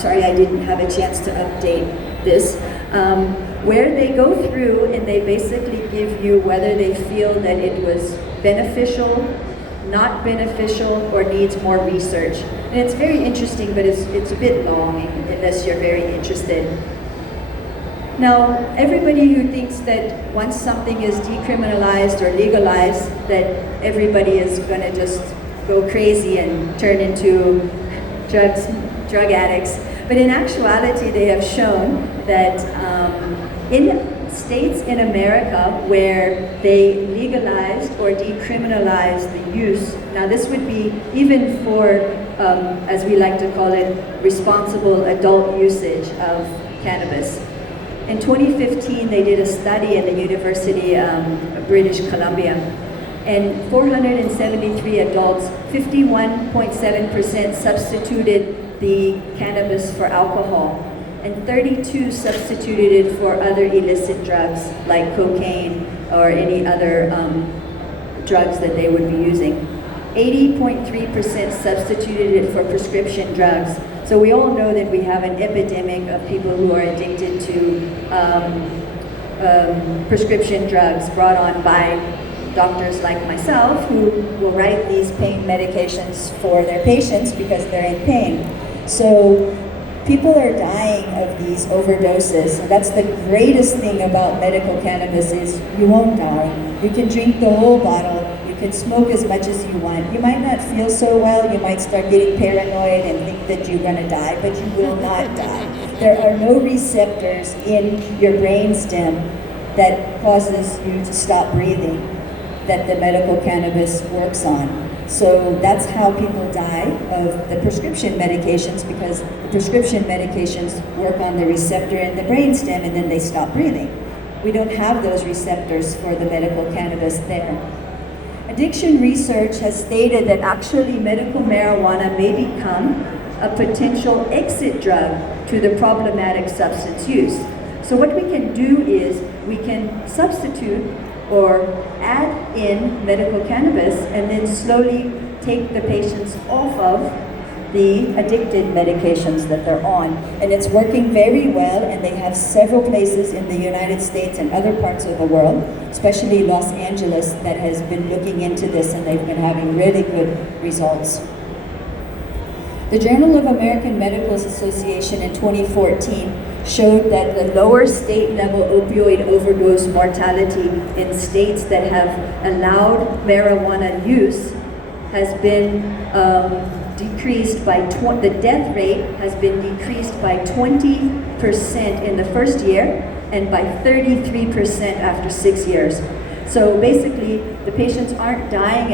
sorry I didn't have a chance to update this, where they go through and they basically give you whether they feel that it was beneficial, not beneficial, or needs more research. And it's very interesting, but it's a bit long unless you're very interested. Now, everybody who thinks that once something is decriminalized or legalized, that everybody is going to just go crazy and turn into drug addicts. But in actuality, they have shown that in states in America where they legalized or decriminalized the use, now this would be even for, as we like to call it, responsible adult usage of cannabis. In 2015, they did a study at the University of British Columbia, and 473 adults, 51.7% substituted the cannabis for alcohol, and 32 substituted it for other illicit drugs like cocaine or any other drugs that they would be using. 80.3% substituted it for prescription drugs. So we all know that we have an epidemic of people who are addicted to prescription drugs brought on by doctors like myself, who will write these pain medications for their patients because they're in pain. So people are dying of these overdoses. And that's the greatest thing about medical cannabis is you won't die. You can drink the whole bottle. You can smoke as much as you want. You might not feel so well. You might start getting paranoid and think that you're going to die, but you will not die. There are no receptors in your brainstem that causes you to stop breathing that the medical cannabis works on. So that's how people die of the prescription medications, because the prescription medications work on the receptor in the brainstem and then they stop breathing. We don't have those receptors for the medical cannabis there. Addiction research has stated that actually medical marijuana may become a potential exit drug to the problematic substance use. So what we can do is we can substitute or add in medical cannabis and then slowly take the patients off of the addicted medications that they're on. And it's working very well, and they have several places in the United States and other parts of the world, especially Los Angeles, that has been looking into this, and they've been having really good results. The Journal of American Medical Association in 2014 showed that the lower state-level opioid overdose mortality in states that have allowed marijuana use has been decreased by, the death rate has been decreased by 20% in the first year and by 33% after 6 years. So basically, the patients aren't dying